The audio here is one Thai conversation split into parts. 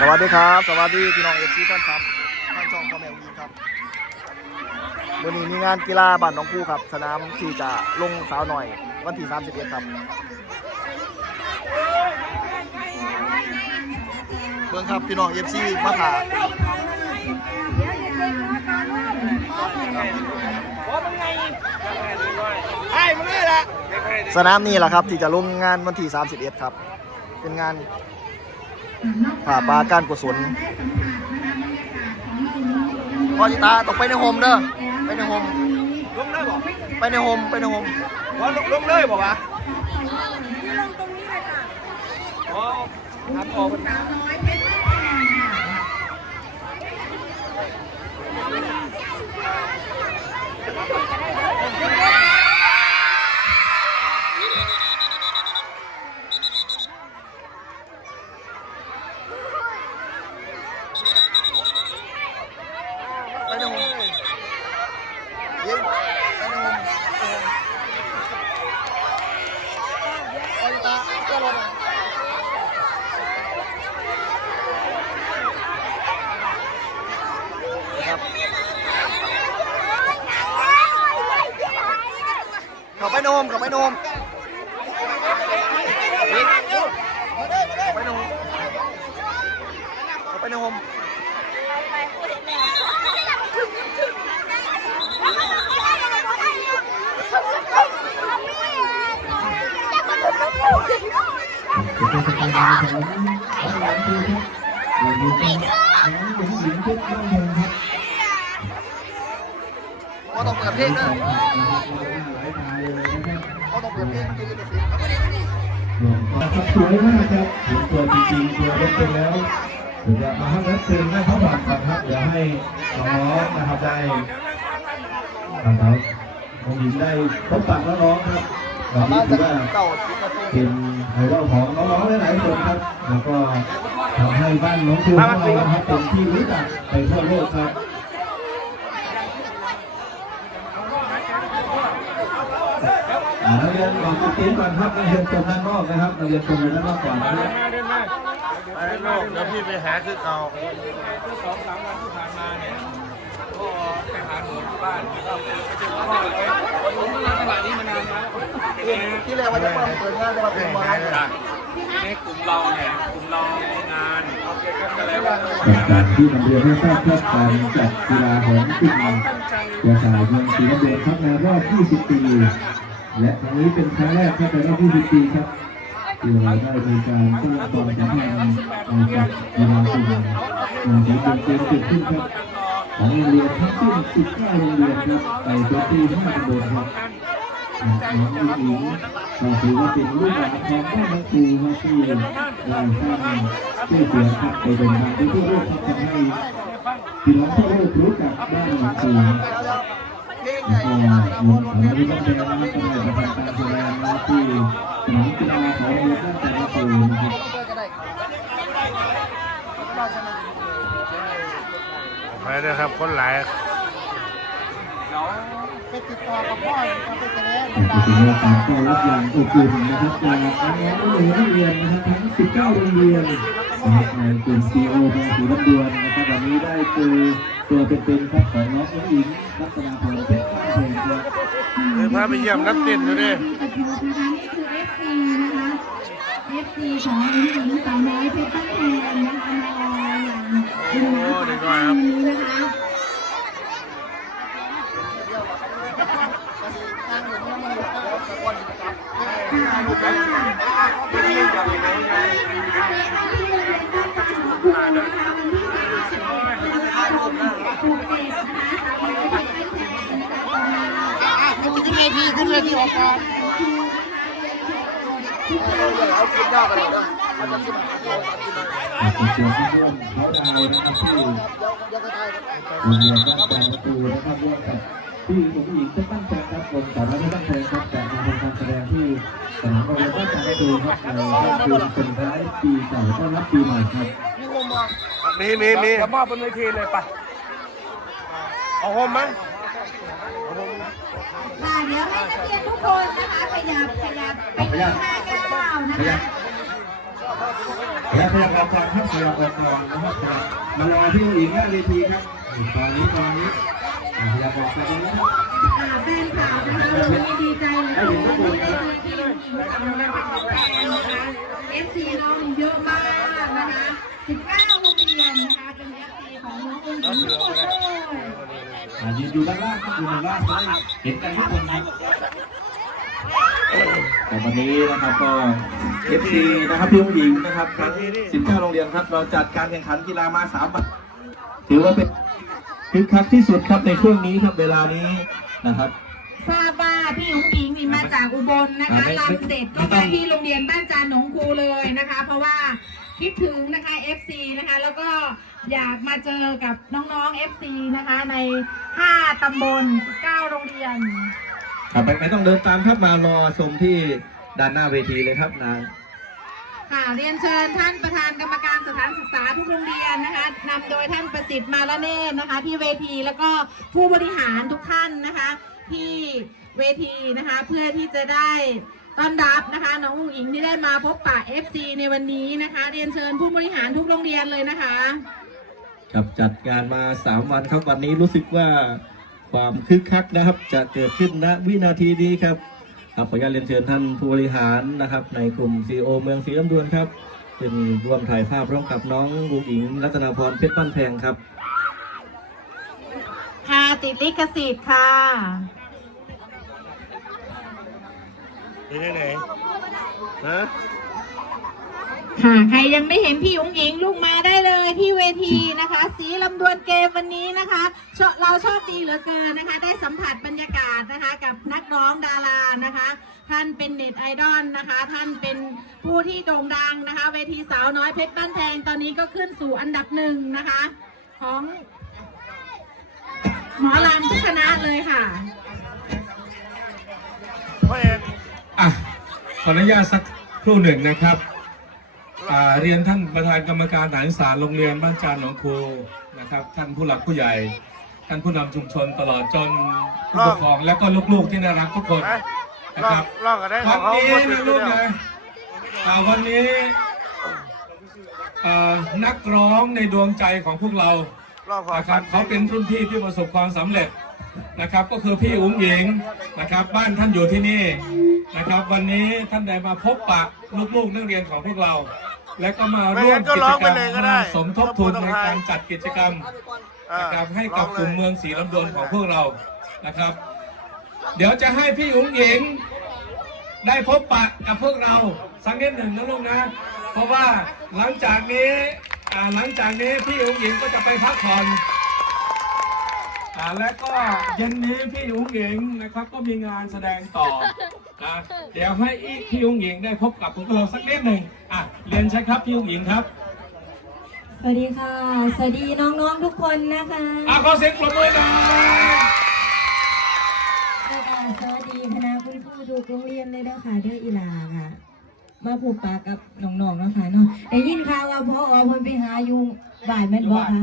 สวัสดีครับ สวัสดีพี่น้องเอฟซีท่านครับท่านช่องพ่อแม่วีครับวันนี้มีงานกีฬาบ้านหน้องคู่ครับ สนามที่จะลงสาวหน่อยวันที่31ครับ เบิ่งครับพี่น้องเอฟซีมาถ่าสนามนี้แหละครับที่จะลงงานวันที่31ครับ เป็นงาน ผ่าปลาการกุศลพอจิตาตกไปในโฮมเด้อไปในโฮมลงได้บอกไปในโฮมไปในโฮมว่าลงลงเลยบอกว่าที่ลงตรงนี้เลยค่ะอ๋อครับออกเป็น ไปในโฮม ยิงไปนโฮมไปในมพอจิตาก็ลงนะครับไปในมไปในมข้าไปนโนม เป็นสไตล์ของของหลานคือครับอยู่ในน้องหญิงหญิงทุกน้องเมืองครับ ก็ต้องเปิดเพ ลงนะหลายทายเลยนะครับก็ต้องเปิดเพลงมันจะเสียงครับสวยมากครับเห็นตัวจริงๆตัวเล็กไปแล้วเดี๋ยวจะมาให้รับเชิญให้เขาผ่านก่อนครับเดี๋ยวให้น้องนะครับได้ครับน้องหญิงได้พบปะน้องๆครับวันนี้ถือกว่าเป็นไอดอลของน้องๆหลายๆคนครับ แล้วก็ทำให้บ้านน้องครูของเราครับเป็นที่รู้จักไปทั่วโลกครับ อ่าเรียนลองเตรียมก่อนครับนักเรียนตรงด้านนอกนะครับนักเรียนตรงด้านนอกก่อนนะครับไปโลกแล้วพี่ไปหาคือเขาสองสามวันที่ผ่านมาเนี่ยก็ไปหาหนูที่บ้านก็ไปเจอพ่อเลยผมมาตลาดนี้มานานแล้วที่แรกว่าจะเปิดเปิดงานได้มาเป็นวันในกลุ่มเราเนี่ยกลุ่มเรามีงานก็เลยว่าจากการที่นำเรียนให้ทราบครับการจัดกีฬาของกลุ่มยาสายเมืองศรีนครินทร์ครับในรอบ 20 ปี และครั้งนี้เป็นครั้งแรกครับในรอบ20ปีครับที่เราได้มีการสร้างความสัมพันธ์กับกีฬากลุ่มเมืองศรีนครินทร์เกิดขึ้นครับของโรงเรียนทั้งสิ้น19โรงเรียนครับในพื้นที่5ตำบลครับน้องหญิงก็ถือว่าเป็นลูกหลานของแม่น้องครูครับที่ได้สร้างชื่อเสียงครับไปเป็นทางที่ทั่วโลกครับทำให้พี่น้องทั่วโลกรู้จักบ้านน้องครู ไปเลยครับ คนหลายไปติดต่อกับพ่อจะไปแสดงต่ถือว่าการต้อนรับอย่างอบอุ่นนะครับจากน้องๆนักเรียนนะครับทั้ง 19 โรงเรียนนะครับในกลุ่ม CEO บางสีลำดวนนะครับวันนี้ได้เจอตัวเป็นๆครับของน้องน้องหญิงรัตนาพรเพชรบ้าน เลงครับเดี๋ยวพาไปเยี่ยมนักเต้นดูดิกับยูนะคะนี่คือ FC นะคะ FC ของหญิงสาวน้อยเพชรบ้านแพงนะคะมาออนอย่างดูนะคะวันนี้นะคะ นเวทีขึ้นเวทีออกก่อนเราจะเอาคลิปยากันเลยนะมันจะขึ้นมาที่เราตัดกินเลยขอบคุณเพื่อนเขาดาวนะครับที่โรงเรียนบ้านแต่ประตูนะครับร่วมกับพี่ผมหญิงจะตั้งใจครับผมสอนและตั้งใจครับจากการทำการแสดงที่สนามโรงเรียนบ้านแต่ประตูครับในค่ำคืนส่งท้ายปีเก่าต้อนรับปีใหม่ครับมีมามีมีมีมอบบนเวทีเลยปเอาโฮมไหม ค่ะเดี๋ยวให้นักเรียนทุกคนนะคะขยับขยับไปที่ห้าเก้านะคะและพยากรก่อนครับพยากรก่อนนะครับมารอพี่อุ้งหน้าเวทีครับตอนนี้ตอนนี้อ่ายามออกไปตรงนี้ครับค่ะแฟนคลับนะคะวันนี้ดีใจเลยที่ได้เจอทีมหญิงสาวน้อยเพชรบ้านแพงนะคะ FC เราเยอะมากนะคะ19โรงเรียนนะคะเป็น FC ของน้องอุ้งอิงทุกคนเลย อยู่ด้านล่างครับอยู่ด้านล่างจะได้เห็นกันทุกคนครับแต่วันนี้นะครับก็ FC นะครับพี่ผู้หญิงนะครับทั้ง19โรงเรียนครับเราจัดการแข่งขันกีฬามา3วันถือว่าเป็นคึกคักที่สุดครับในช่วงนี้ครับเวลานี้นะครับทราบว่าพี่อุ๋งอิงนี่มาจากอุบลนะคะลำเสร็จก็ไม่ต้มาที่โรงเรียนบ้านจานหนองคูเลยนะคะ เพราะว่าคิดถึงนะคะ FC นะคะ แล้วก็ อยากมาเจอกับน้องๆ FC นะคะ ใน 5 ตำบล 9 โรงเรียน ครับไม่ไม่ต้องเดินตามครับมารอชมที่ด้านหน้าเวทีเลยครับนางค่ะเรียนเชิญท่านประธานกรรมการสถานศึกษาทุกโรงเรียนนะคะนำโดยท่านประสิทธิ์มาละเนตรนะคะ ที่เวทีแล้วก็ผู้บริหารทุกท่านนะคะ ที่เวทีนะคะเพื่อที่จะได้ต้อนรับนะคะน้องอุ๋งอิงที่ได้มาพบปะ FC ในวันนี้นะคะ เรียนเชิญผู้บริหารทุกโรงเรียนเลยนะคะ ครับจัดงานมา 3 วันครับวันนี้รู้สึกว่าความคึกคักนะครับ จะเกิดขึ้นณวินาทีนี้ครับครับขออนุญาตเรียนเชิญท่านผู้บริหารนะครับ ในกลุ่ม CEO เมืองศรีลำดวนครับเป็นร่วมถ่ายภาพร่วมกับน้องบุ๋งอิง รัตนาพรเพชรบ้านแพงครับค่ะติดลิขสิทธิ์ค่ะนี่ไหนฮะ ค่ะใครยังไม่เห็นพี่อุ๋งอิงลูกมาได้เลยที่เวทีนะคะ สีลำดวนเกมวันนี้นะคะเราโชคดีเหลือเกินนะคะ ได้สัมผัสบรรยากาศนะคะ กับนักร้องดารานะคะ ท่านเป็นเน็ตไอดอลนะคะ ท่านเป็นผู้ที่โด่งดังนะคะ เวทีสาวน้อยเพชรบ้านแพงตอนนี้ก็ขึ้นสู่อันดับหนึ่งนะคะ ของหมอลำทุกคณะเลยค่ะพ่อเอกอะขออนุญาตสักครู่หนึ่งนะครับ เรียนท่านประธานกรรมการฐานศึกษาโรงเรียนบ้านจานหนองครูนะครับ ท่านผู้หลักผู้ใหญ่ ท่านผู้นำชุมชนตลอดจนผู้ปกครองและก็ลูกๆที่น่ารักทุกคนนะครับวันนี้นะลูกเดียวนะอ่าวันนี้นักร้องในดวงใจของพวกเรานะครับเขาเป็นรุ่นพี่ที่ประสบความสำเร็จนะครับ ก็คือพี่อุ้งอิงนะครับ บ้านท่านอยู่ที่นี่นะครับ วันนี้ท่านได้มาพบปะลูกๆนักเรียนของพวกเรา และก็มาร่วมกิจกรรมมาสมทบทุนในการจัดกิจกรรมอ่านะครับให้กับลกลุ่มยเมืองศรีลำดวนของพวกเรานะครับ เดี๋ยวจะให้พี่อุ้งอิงได้พบปะกับพวกเราสักนิดหนึ่งนะลูกนะ เพราะว่าหลังจากนี้อ่าหลังจากนี้พี่อุ้งอิงก็จะไปพักผ่อน อ่าและก็เย็นนี้พี่อุ้งอิงนะครับก็มีงานแสดงต่อนะเดี๋ยวให้อีพี่อุ้งอิงได้พบกับพวกเราสักนิดหนึ่งอะเรียนใช่ครับพี่อุ้งอิงครับสวัสดีค่ะ สวัสดีน้องๆทุกคนนะคะอะขอเสียงปรบมือหน่อยแล้วก็สวัสดีคณะคุณครูทุกโรงเรียนเลยนะคะเด้ออีหลาค่ะ มาผูกปากกับน้องๆนะคะเนาะได้ยินข่าวว่าพ่ออเพิ่นไปหาอยู่ บ่ายแม่นบ่คะ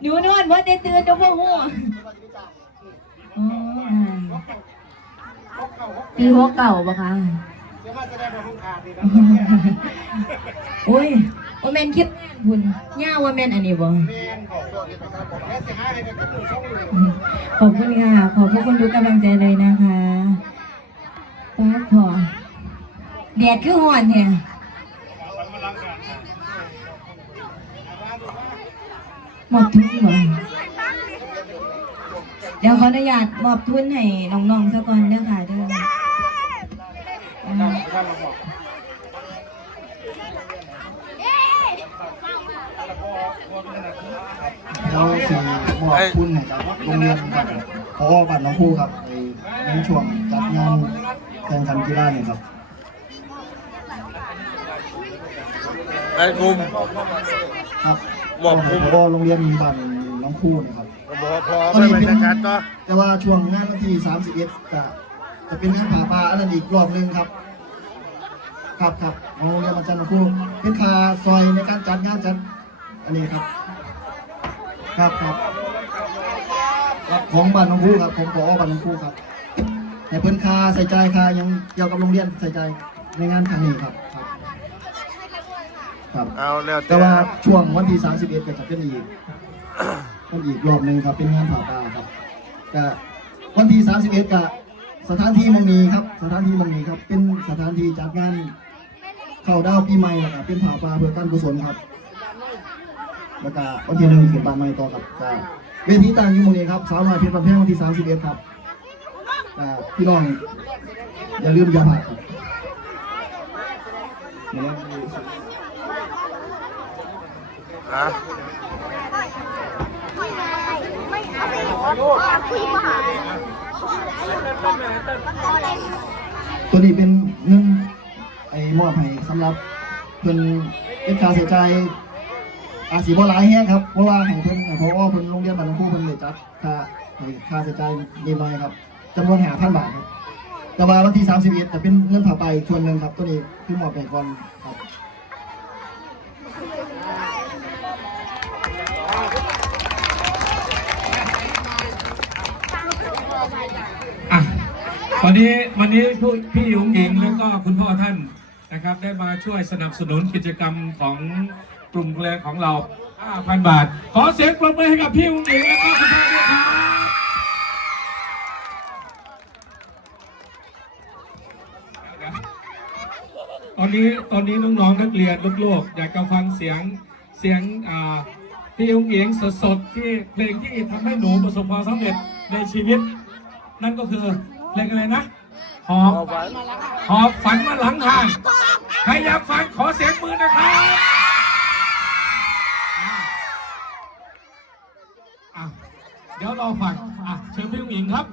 หนูนอนบ่ได้ตื่นด้อพ่อฮู้อ๋อปีหกเก่าปะคะโอ้ยว่าแม่นคิดบุญย่าว่าแม่นอันนี้บ่ขอบคุณค่ะ ขอบพระคุณทุกกำลังใจเลยนะคะป้าพอแดดคือห่อนแฮง มอบทุนเหรอเดี๋ยวขออนุญาตมอบทุนให้น้องๆสักก่อนเด้อค่ะเด้ออ่าเราสี่มอบทุนให้กับโรงเรียนครับพอบ้านหน้องคู่ครับในในช่วงจัดงานแข่งขันกีฬาเนี่ยครับในกลุ่มครับ มอบทุนพอโรงเรียนบ้านน้องคู่นะครับก็บอกพอไปบรรยากาศต่อแต่ว่าช่วงงานวันที่31จะจะเป็นงานผ่าปลาอันนั้นอีกรอบหนึงครับ ครับครับของโรงเรียนอาจารย์หนองคู่เป็นคาซอยในการจัดงานจัดอันนี้ครับ ครับครับครับของบ้านน้องคู่ครับผมขอบ้านน้องคู่ครับให้เพิ่นคาใส่ใจคายังเกี่ยวกับโรงเรียนใส่ใจในงานครั้งนี้ครับครับ ครับเอาแล้วแต่ว่าช่วงวันที่ 31ก็จะเป็นอีกเป็นอีกรอบหนึ่งครับเป็นงานผ่าป่าครับก็วันที่ 31ก็สถานที่มังมีครับ สถานที่มังมีครับ เป็นสถานที่จัดงานเข้าดาวปีใหม่แล้วก็เป็นผ่าป่าเพื่อการกุศลครับ แล้วก็วันที่หนึ่งขึ้นบ้านใหม่ต่อครับก็เวทีต่างอยู่หมองนี้ครับสาวน้อยเพชรบันแพงวันที่ 31 ครับอ่าพี่น้องอย่าลืมอย่าพลาดครับ เนี่ยอะตัวนี้เป็นเงินไอ้มอบให้สำหรับเพิ่อนเป็นค่าเสียใจายอาจสีบ่หลายแฮงครับเพราะว่าให้เพิ่นให้พอเพิ่นโรงเรียนบ้านหนองคูเพิ่นเลยจัดค่าค่าเสียใจนิดหน่อยครับจำนวน5,000บาทครับแต่ว่าวันที่31จะเป็นเงินผ่าไปอีกส่วนหนึ่งครับ ตัวนี้คือมอบให้ก่อนครับ วันนี้วันนี้ผู้พี่ยุงอิงแล้วก็คุณพ่อท่านนะครับ ได้มาช่วยสนับสนุนกิจกรรมของกลุ่มแรงของเรา 5,000 บาท ขอเสียงปรบมือให้กับพี่ยุงอิงและก็คุณพ่อด้วยครับตอนนี้ตอนนี้น้องๆนักเรียนลูกๆอยากจะฟังเสียงเสียงอ่าพี่ยุงอิงสดๆที่เพลงที่ทำให้หนูประสบความสำเร็จในชีวิต นั่นก็คือ เพลงอะไรนะ หอบ หอบฝันมาหลังห่าง ใครอยากฟังขอเสียงมือนะครับอะเดี๋ยวรอฟังอะเชิญพี่ลุงหญิงครับ